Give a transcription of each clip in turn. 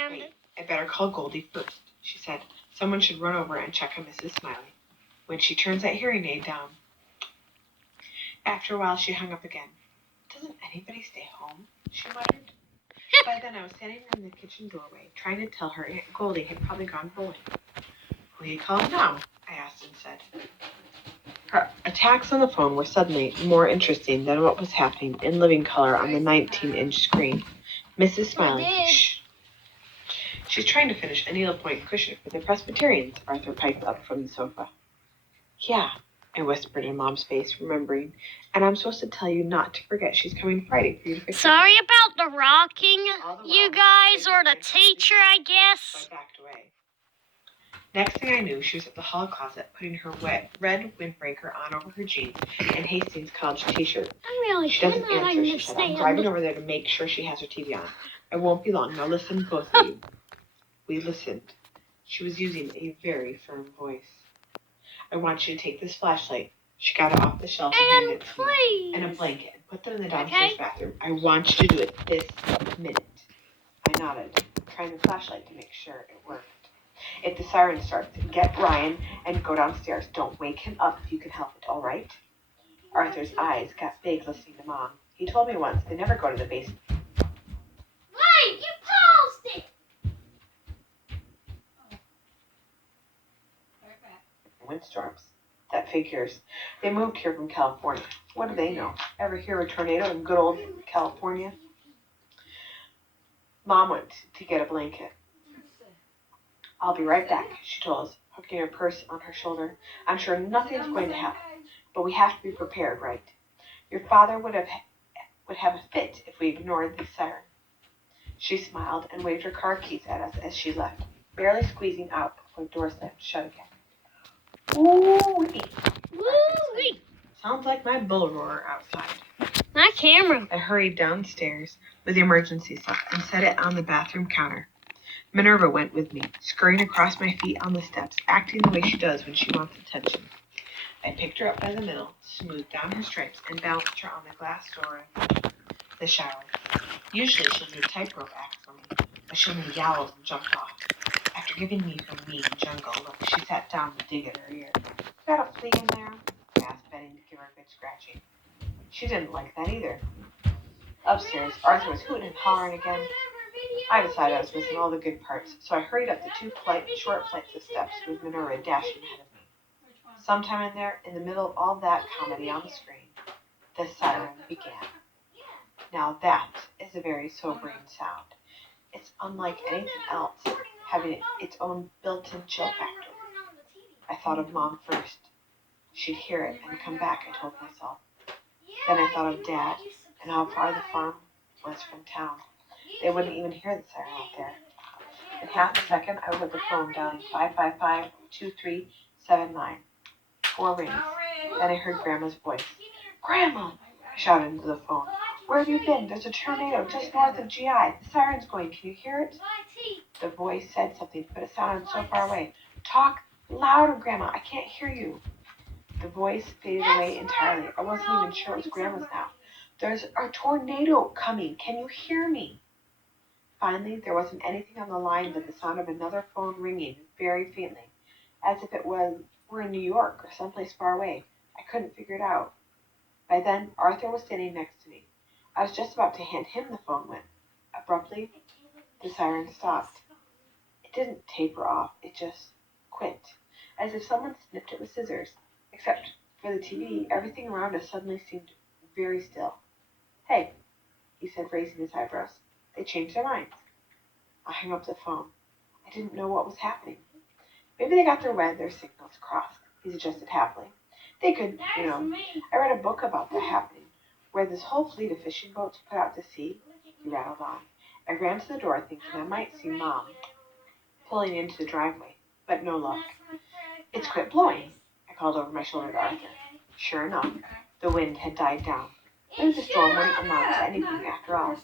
hand. Wait, I better call Goldie first, she said. Someone should run over and check on Mrs. Smiley. When she turns that hearing aid down. After a while, she hung up again. Doesn't anybody stay home? She muttered. By then, I was standing in the kitchen doorway, trying to tell her Aunt Goldie had probably gone bowling. Who are you calling now? I asked instead. Her attacks on the phone were suddenly more interesting than what was happening in living color on the 19-inch screen. Mrs. Smiley, shh. She's trying to finish a needlepoint cushion for the Presbyterians, Arthur piped up from the sofa. Yeah, I whispered in Mom's face, remembering, and I'm supposed to tell you not to forget she's coming Friday for you to fix it. Sorry about the rocking, you guys, or the teacher, I guess. So I backed away. Next thing I knew, she was at the hall closet, putting her wet red windbreaker on over her jeans and Hastings' college t-shirt. She doesn't answer, she said. I'm driving over there to make sure she has her TV on. I won't be long. Now listen, both of you. We listened. She was using a very firm voice. I want you to take this flashlight. She got it off the shelf and handed it to me. And a blanket, and put them in the downstairs bathroom. I want you to do it this minute. I nodded, trying the flashlight to make sure it worked. If the siren starts, get Brian and go downstairs. Don't wake him up if you can help it, all right? Arthur's eyes got big listening to Mom. He told me once they never go to the basement. Wait, you paused it! Windstorms. That figures. They moved here from California. What do they know? Ever hear of a tornado in good old California? Mom went to get a blanket. I'll be right back, she told us, hooking her purse on her shoulder. I'm sure nothing's going to happen, but we have to be prepared, right? Your father would have a fit if we ignored the siren. She smiled and waved her car keys at us as she left, barely squeezing out before the door slammed shut again. Ooh-wee. Woo-wee. Sounds like my bull roarer outside. My camera. I hurried downstairs with the emergency stuff and set it on the bathroom counter. Minerva went with me, scurrying across my feet on the steps, acting the way she does when she wants attention. I picked her up by the middle, smoothed down her stripes, and balanced her on the glass door of the shower. Usually she'll do a tightrope act for me, but she only yowled and jumped off. After giving me her mean jungle look, she sat down to dig at her ear. Got a flea in there? I asked, betting to give her a good scratching. She didn't like that either. Upstairs, Arthur was hooting and hollering again. I decided I was missing all the good parts, so I hurried up the short flights of steps with Minerva dashing ahead of me. Sometime in there, in the middle of all that comedy on the screen, the siren began. Now that is a very sobering sound. It's unlike anything else, having its own built-in chill factor. I thought of Mom first. She'd hear it and come back, I told myself. Then I thought of Dad and how far the farm was from town. They wouldn't even hear the siren out there. In half a second, I was at the phone dialing 555-2379. 4 rings. Then I heard Grandma's voice. Grandma! I shouted into the phone. Where have you been? There's a tornado just north of GI. The siren's going. Can you hear it? The voice said something, but it sounded so far away. Talk louder, Grandma. I can't hear you. The voice faded away entirely. I wasn't even sure it was Grandma's now. There's a tornado coming. Can you hear me? Finally, there wasn't anything on the line but the sound of another phone ringing very faintly, as if it were in New York or someplace far away. I couldn't figure it out. By then, Arthur was standing next to me. I was just about to hand him the phone when, abruptly, the siren stopped. It didn't taper off. It just quit, as if someone snipped it with scissors. Except for the TV, everything around us suddenly seemed very still. Hey, he said, raising his eyebrows. They changed their minds. I hung up the phone. I didn't know what was happening. Maybe they got their weather signals crossed, he suggested happily. They could, I read a book about that happening, where this whole fleet of fishing boats put out to sea. He rattled on. I ran to the door thinking I might see Mom pulling into the driveway, but no luck. It's quit blowing, I called over my shoulder to Arthur. Sure enough, the wind had died down. Maybe the storm wouldn't amount to anything after all.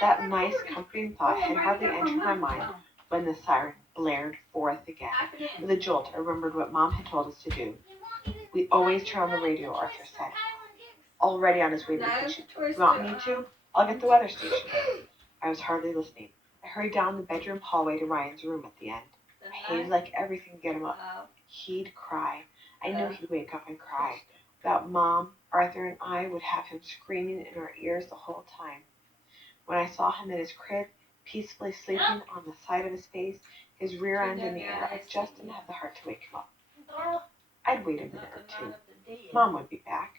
That nice, comforting thought had hardly entered my mind when the siren blared forth again. With a jolt, I remembered what Mom had told us to do. We always turn on the radio, Arthur said. Already on his way to the kitchen. You want me to? I'll get the weather station. I was hardly listening. I hurried down the bedroom hallway to Ryan's room at the end. I hated like everything to get him up. He'd cry. I knew he'd wake up and cry. Without Mom, Arthur and I would have him screaming in our ears the whole time. When I saw him in his crib, peacefully sleeping on the side of his face, his rear end in the air, I just didn't have the heart to wake him up. I'd wait a minute or two. Mom would be back.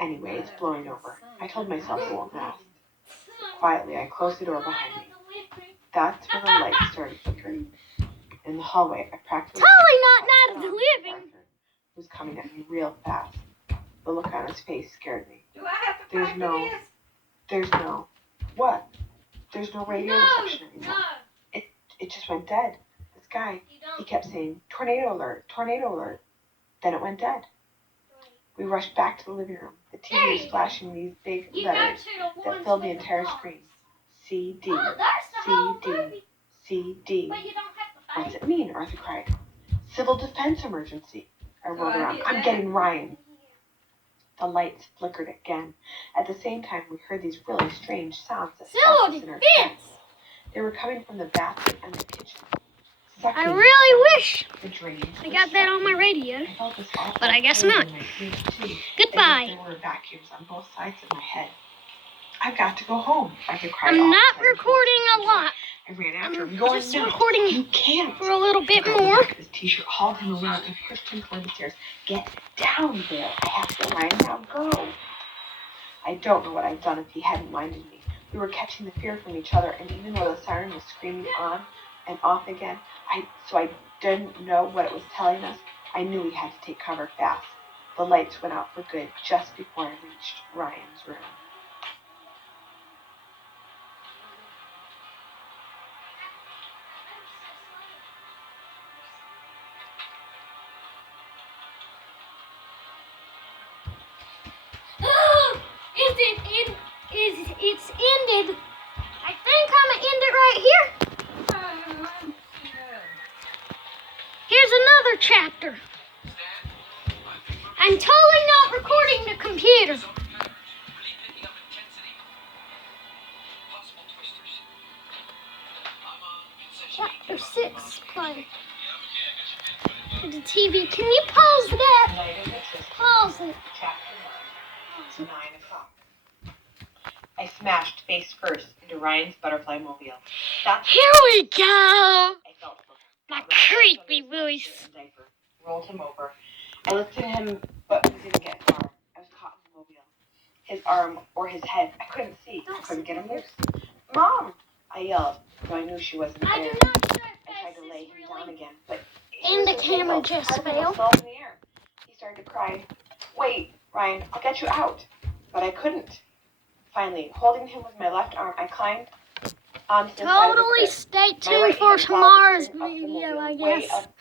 Anyway, it's blowing over. I told myself it won't last. Quietly, I closed the door behind me. That's when the light started flickering. In the hallway, I practically Totally not the living. Arthur, who was coming at me real fast. The look on his face scared me. Do I have to There's pay no- for this? What? There's no radio reception anymore. No. It just went dead. This guy, You he don't. kept saying, tornado alert, tornado alert. Then it went dead. We rushed back to the living room. The TV was flashing these big You go letters to the that ones filled the with entire box. screen. CD, Oh, there's the whole CD, movie. CD. But you don't have to What's pay. it mean? Arthur cried. Civil defense emergency. I rolled I around. get I'm that. getting Ryan. The lights flickered again. At the same time, we heard these really strange sounds that stopped us in our tracks. Defense. They were coming from the bathroom and the kitchen. I Sucking really wish the drains. I got that on my radio. I felt this awful But I guess pull not. in my ears, too. Goodbye. There were vacuums on both sides of my head. I've got to go home. I could cry. I'm all not the time. recording a lot. I ran after him, I'm going, just no, recording you can't. for a little bit I grabbed the more. back of his t-shirt, hauled him around, and pushed him toward the stairs. Get down there. I have to get Ryan. Now go. I don't know what I'd done if he hadn't minded me. We were catching the fear from each other, and even though the siren was screaming on and off again, I didn't know what it was telling us. I knew we had to take cover fast. The lights went out for good just before I reached Ryan's room. It's ended. I think I'm gonna end it right here. Here's another chapter. I'm totally not recording the computer. Chapter 6 play. The TV. Can you pause that? Night of the Sisters, Pause it. Chapter 9. 9 o'clock. I smashed face first into Ryan's butterfly mobile. That's Here we go. I felt for him. My Got wrapped creepy up in his voice. shirt and diaper, rolled him over. I lifted him, but we didn't get far. I was caught in the mobile. His arm or his head, I couldn't see. I couldn't get him loose. Mom! I yelled, though I knew she wasn't I there. do not show I tried to lay faces him down really. again, but And the was camera disabled. just Part of him was fell. still in the air. He started to cry. Wait, Ryan, I'll get you out. But I couldn't. Finally, holding him with my left arm, I climbed onto the side of the Totally cliff. stay My tuned right for hand tomorrow's followed the string up the video, mobile, I way guess. up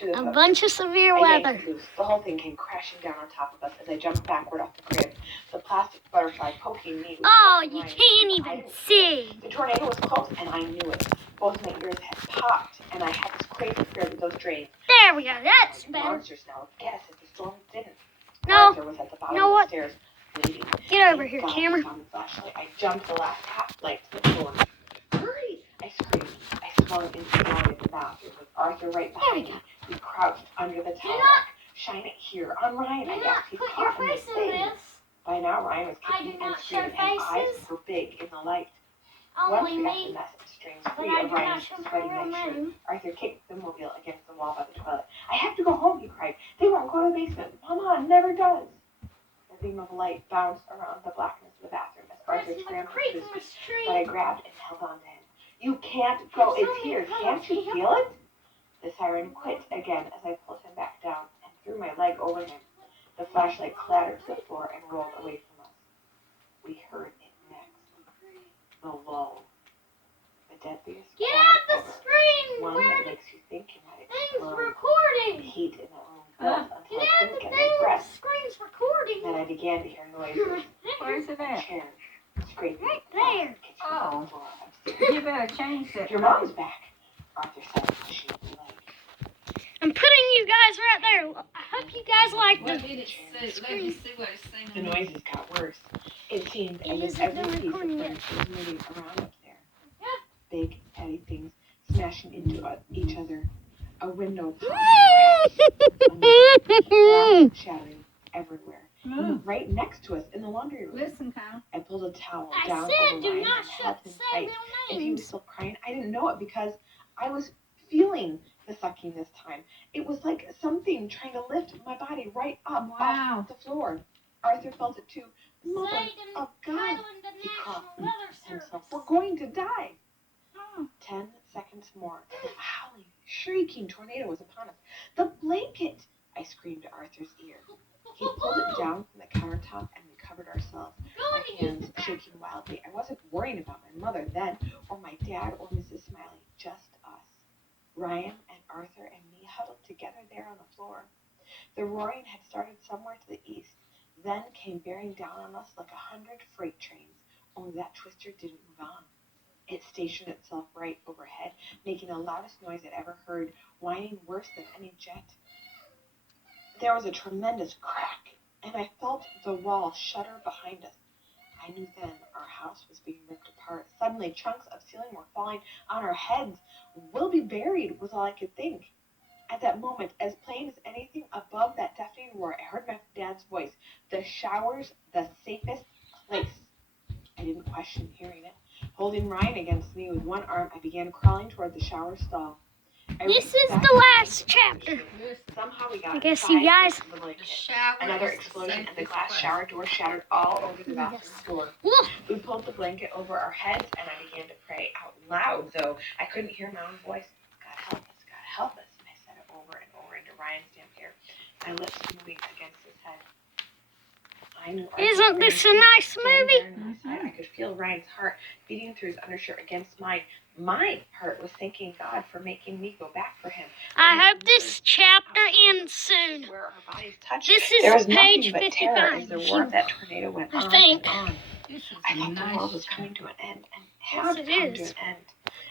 to the A hook. bunch of severe I yanked weather. it loose. The whole thing came crashing down on top of us as I jumped backward off the crib. The plastic butterfly poking me. with Oh, both you Ryan's can't teeth. I even didn't see. The tornado was close, and I knew it. Both my ears had popped, and I had this crazy fear that those drains. There we go. That's like better. monsters now. Guess if the storm didn't. No, Arthur was at the bottom know of what? the stairs, waiting. Get over Thank here, God I camera. found the flashlight. I jumped the last half light to the floor. Hurry! I screamed. I swung into the doorway of the bathroom with Arthur right behind me. He crouched under the towel rack. Shine it here on Ryan. I Do not guess he's put your caught in face this in thing. this. By now, Ryan was I kicking do and not show screaming, and eyes faces. were big in the light. Once Only we got the me. message strings But free I of do not Ryan's show my sweaty real nightshirt, name. Arthur kicked the mobile against the wall by the toilet. I have to go home, he cried. They won't go to the basement. Mama never does. The beam of light bounced around the blackness of the bathroom as Arthur scrambled to his feet, but I grabbed and held on to him. You can't go. It's here. Can't you feel it? The siren quit again as I pulled him back down and threw my leg over him. The flashlight clattered to the floor and rolled away from us. We heard it next. The lull. The deadliest Get quiet out the ever. screen One where that the makes you think you might thing's explode. The recording. heat in the room built until Get I out couldn't the get thing my where the breath. screen's recording. Then I began to hear noises. Where's it at? Chairs scraping Right across there. the kitchen Oh. floor upstairs. You better change that. Your mom's back, Arthur said, pushing the leg. I'm putting you guys right there. I hope you guys like Let the me see what it's saying. The noises got worse. It seemed It as if isn't every done piece of recording yet. furniture was moving around up there. Yeah. big, heavy things smashing into each other. A window popped, glass shattering everywhere. Right next to us in the laundry room. Listen, Kyle. I pulled a towel I down said over do Ryan not and held him say tight. real If he was names. still crying, I didn't know it because I was feeling the sucking this time. It was like something trying to lift my body right up off the floor. Arthur felt it too. Mother of God, he cried himself. We're going to die. 10 seconds more, and a howling, shrieking tornado was upon us. The blanket! I screamed to Arthur's ear. He pulled it down from the countertop and we covered ourselves, our hands shaking wildly. I wasn't worrying about my mother then, or my dad, or Mrs. Smiley, just us. Ryan and Arthur and me huddled together there on the floor. The roaring had started somewhere to the east, then came bearing down on us like 100 freight trains, only that twister didn't move on. It stationed itself right overhead, making the loudest noise I'd ever heard, whining worse than any jet. There was a tremendous crack, and I felt the wall shudder behind us. I knew then our house was being ripped apart. Suddenly, chunks of ceiling were falling on our heads. We'll be buried, was all I could think. At that moment, as plain as anything above that deafening roar, I heard my dad's voice. The shower's the safest place. I didn't question hearing it. Holding Ryan against me with one arm, I began crawling toward the shower stall. This is the last chapter. Somehow we got I guess you guys. Another explosion and the glass shower door shattered all over the bathroom floor. We pulled the blanket over our heads and I began to pray out loud, though I couldn't hear my own voice. God help us, God help us. I said it over and over into Ryan's damp ear, my lips moving against his head. Isn't this a nice movie? I could feel Ryan's heart beating through his undershirt against mine. My heart was thanking God for making me go back for him. I hope this chapter ends soon. Where our bodies touched. This There is was page nothing but terror as 55. the roar of that tornado went on I think. and on. This is I a thought the nice world was coming to an end and Yes, had it come to is. an end.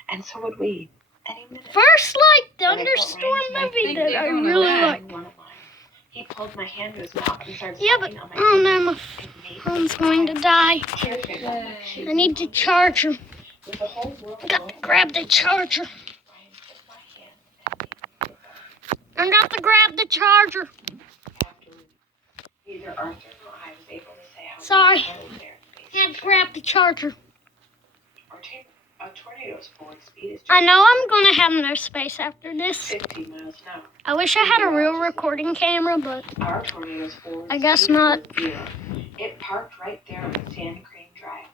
And so would we. Any minute. First, like, But I felt thunderstorm Ryan's knife movie think that they're I gonna really laugh. like. one of mine. He pulled my hand to his mouth and started Yeah, but, sucking on my oh no, my It made me phone's going to die. tears came down my cheeks. I need to charge her. With the whole world I got to grab the charger. Ryan took my hand and made me go. I got to grab the charger. Afterwards, neither Arthur nor I was able to say how Sorry. cold there in I had to grab the charger. A tornado's forward speed is I know I'm going to have no space after this. 50 miles an hour. I wish I had a real recording camera, but Our tornado's forward I guess speed not. was 0. It parked right there on Sandy Crane Drive.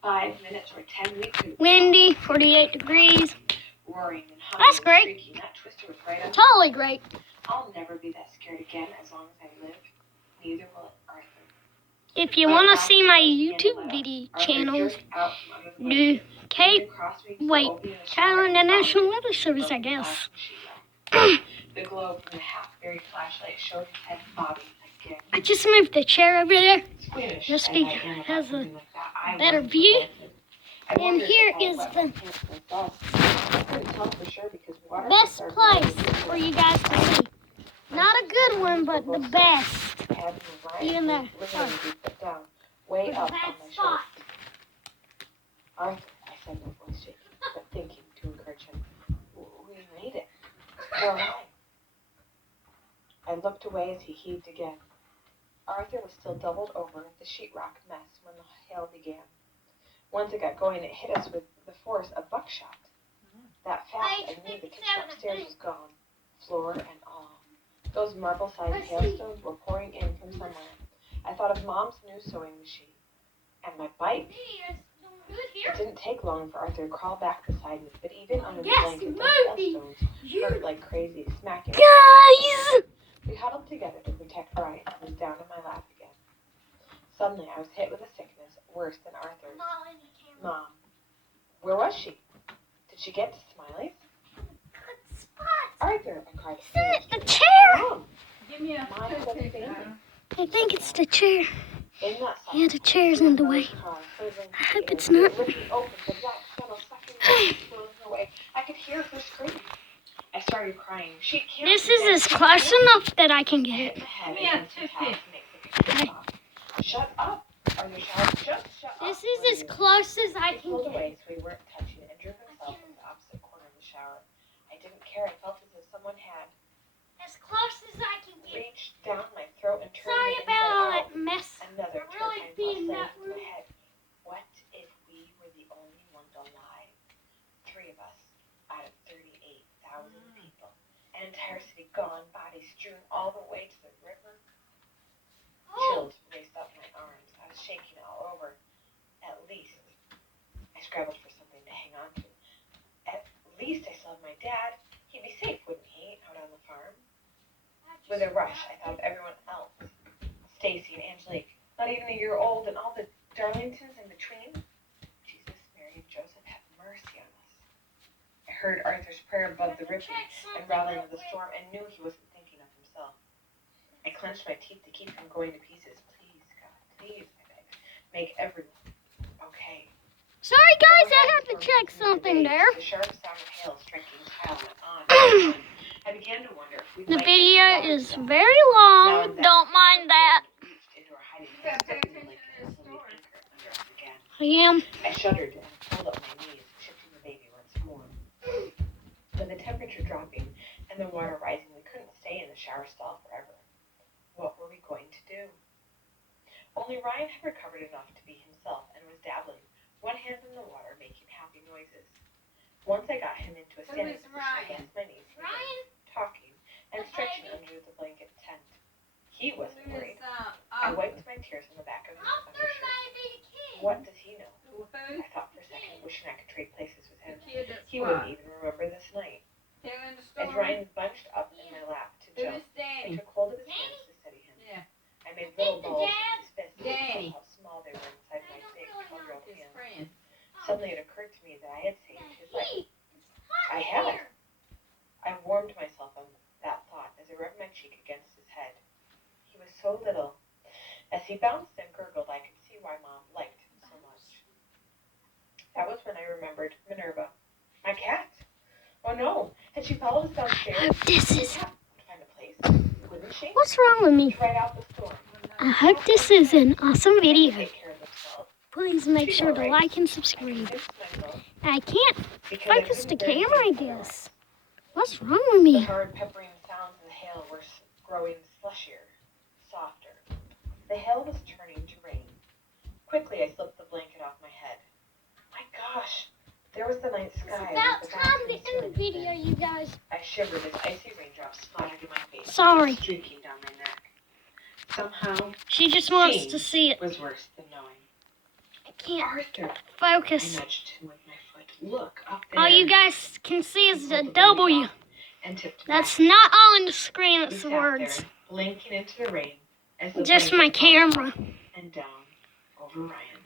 5 minutes or 10 we could windy, 48 degrees. roaring and humming That's and great. shrieking. That twister was right up. Totally great. I'll never be that scared again as long as I live. Neither will Arthur. If you want to see my YouTube video channels, do Kate, wait, Tyler and the National Weather Service, I guess. The globe from the half-buried flashlight showed his head bobbing again. I just moved the chair over there. Squeamish This as I speaker am about has a something like that, I better wasn't view. prepared. I And wondered here if I is let the my pants myself. I couldn't tell for sure because water best started place flowing for you guys to see. Not a good one, but the best. Abby and Ryan Even there. literally be put down, way There's a up bad on my spot. shoulder. Arthur, I said, my voice shaking, but thinking to encourage him. We made it. We're alive. I looked away as he heaved again. Arthur was still doubled over, the sheetrock mess, when the hail began. Once it got going, it hit us with the force of buckshot. That fast, I knew the kitchen upstairs was gone, floor and all. Those marble-sized hailstones were pouring in from somewhere. I thought of Mom's new sewing machine. And my bike. It didn't take long for Arthur to crawl back beside me, but even under the blanket, those hailstones hurt like crazy, smacking. Guys! We huddled together to protect Ryan, who was down in my lap again. Suddenly, I was hit with a sickness worse than Arthur's. Mom. Where was she? Did she get to Smiley's? Arthur, I cried. Isn't it the chair? Mom! Give me a Mom said the baby. I think it's the chair. In that Yeah, the chair's in the way. I hope it's not. I could hear her screaming. I started crying. She can't. This is as close enough that I can get it. Give me a toothpick. Shut up. Are you shouting? Just shut up. This is as close as I He can pulled get it. away so we weren't touching it and drew himself of us out of 38,000 people. An entire city gone, bodies strewn all the way to the river. Chills raced up my arms. I was shaking all over. At least, I scrambled for something to hang on to. At least I still have my dad. He'd be safe, wouldn't he, out on the farm? With a rush, I thought of everyone else. Stacy and Angelique, not even a year old, and all the Darlingtons in between. Jesus, Mary, and Joseph, have mercy on us. I heard Arthur's prayer above the ripping and rattling of the storm and knew he wasn't thinking of himself. I clenched my teeth to keep from going to pieces. Please, God, please, I begged. Make everyone okay. Sorry, guys, I had to check something there. The sharp sound of hail striking tile went on and on. I began to wonder if we The might video have is to very long. Don't mind that. into our hiding place, gripping the blanket until we anchored under us again. I am. I shuddered and pulled up my knees, shifting the baby once more. With the temperature dropping and the water rising, we couldn't stay in the shower stall forever. What were we going to do? Only Ryan had recovered enough to be himself and was dabbling, one hand in the water, making happy noises. Once I got him into a standing position against my knees, he began talking and stretching under the blanket tent. He wasn't worried. I wiped my tears on the back of his undershirt. What does he know? I thought for a second, wishing I could trade places with him. He wouldn't even remember this night. As Ryan bunched up in my lap to jump, I took hold of his hands to steady him. I made little balls with his fists and saw how small they were inside my big, well-drilled hands. Suddenly it occurred to me that I had saved his life. I had. I warmed myself on that thought as I rubbed my cheek against his head. He was so little. As he bounced and gurgled, I could see why Mom liked him so much. That was when I remembered Minerva, my cat. Oh no, had she followed us downstairs? This is. To find a place, wouldn't she? What's wrong with me? To ride out the storm. I hope this is an awesome video. Take care of themselves. Please make sure to like and subscribe. I can't focus the camera, I guess. What's wrong with The me? hard, peppering sounds of the hail were growing slushier, softer. The hail was turning to rain. Quickly, I slipped the blanket off my head. My gosh, there was the night sky. About time to end the video, you guys. I shivered as icy raindrops splattered in my face. Sorry. Streaking down my neck. Somehow, She just wants seeing to see it. was worse than knowing. I can't Arthur. focus. I nudged him with my foot. Look up there. All you guys can see is the W. And tipped That's back. not on the screen, We it's sat the words. there, blinking into the rain as the Just blanket my fell camera. and down over Ryan.